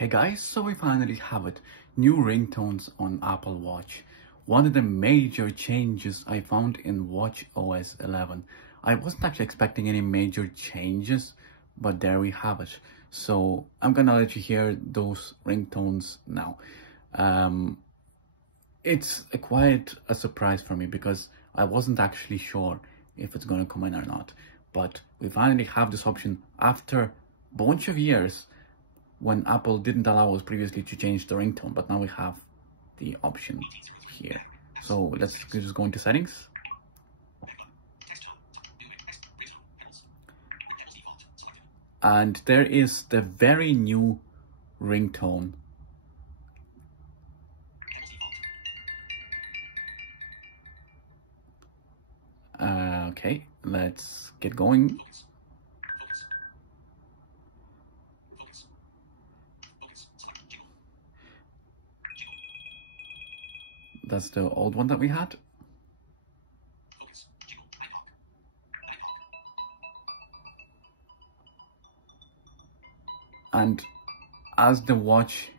Hey guys, so we finally have it. New ringtones on Apple Watch. One of the major changes I found in watchOS 11. I wasn't actually expecting any major changes, but there we have it. So I'm gonna let you hear those ringtones now. It's quite a surprise for me because I wasn't actually sure if it's gonna come in or not. But we finally have this option after a bunch of years when Apple didn't allow us previously to change the ringtone, but now we have the option here. So let's just go into settings. And there is the very new ringtone. Okay, let's get going. That's the old one that we had. And as the watch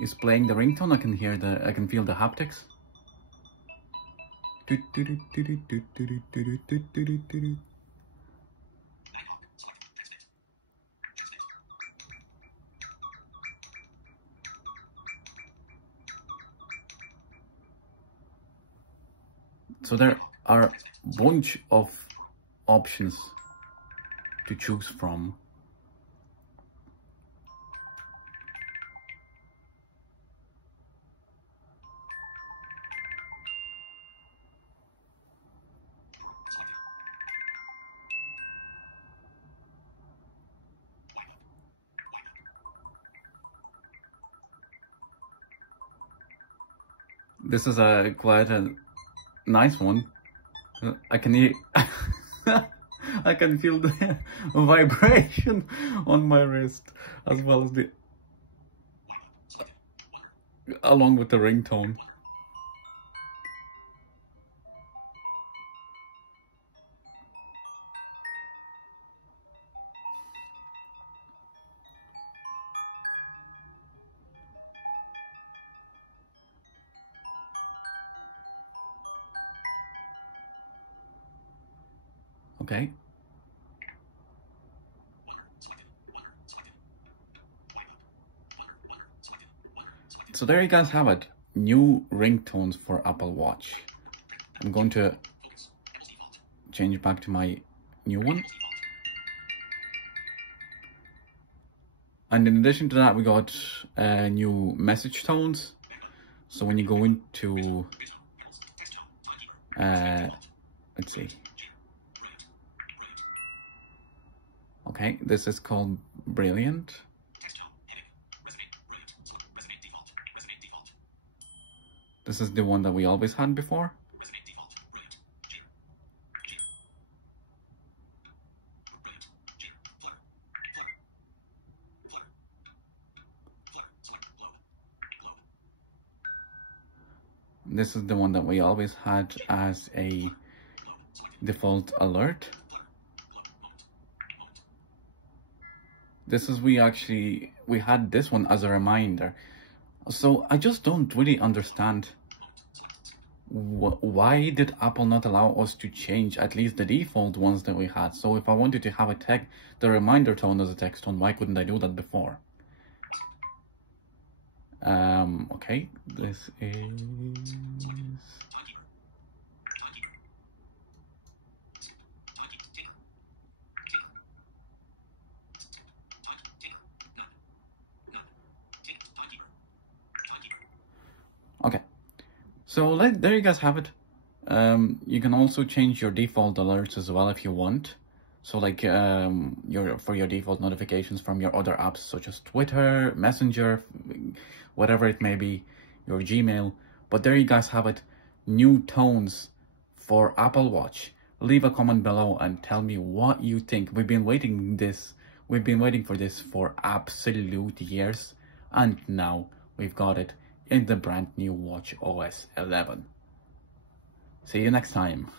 is playing the ringtone, I can feel the haptics. So there are a bunch of options to choose from. This is quite a nice one. I can hear I can feel the vibration on my wrist as well as along with the ringtone. Okay. So there you guys have it. New ringtones for Apple Watch. I'm going to change back to my new one. And in addition to that, we got new message tones. So when you go into, let's see. Okay, this is called Brilliant. This is the one that we always had before. This is the one that we always had as a default alert. This is we had this one as a reminder. So I just don't really understand why did Apple not allow us to change at least the default ones that we had. So if I wanted to have the reminder tone as a text tone, why couldn't I do that before? Okay, this is... Okay, so there you guys have it. You can also change your default alerts as well if you want. So like for your default notifications from your other apps such as Twitter, Messenger, whatever it may be, your Gmail. But there you guys have it. New tones for Apple Watch. Leave a comment below and tell me what you think. We've been waiting for this for absolute years, and now we've got it in the brand new watchOS 11. See you next time.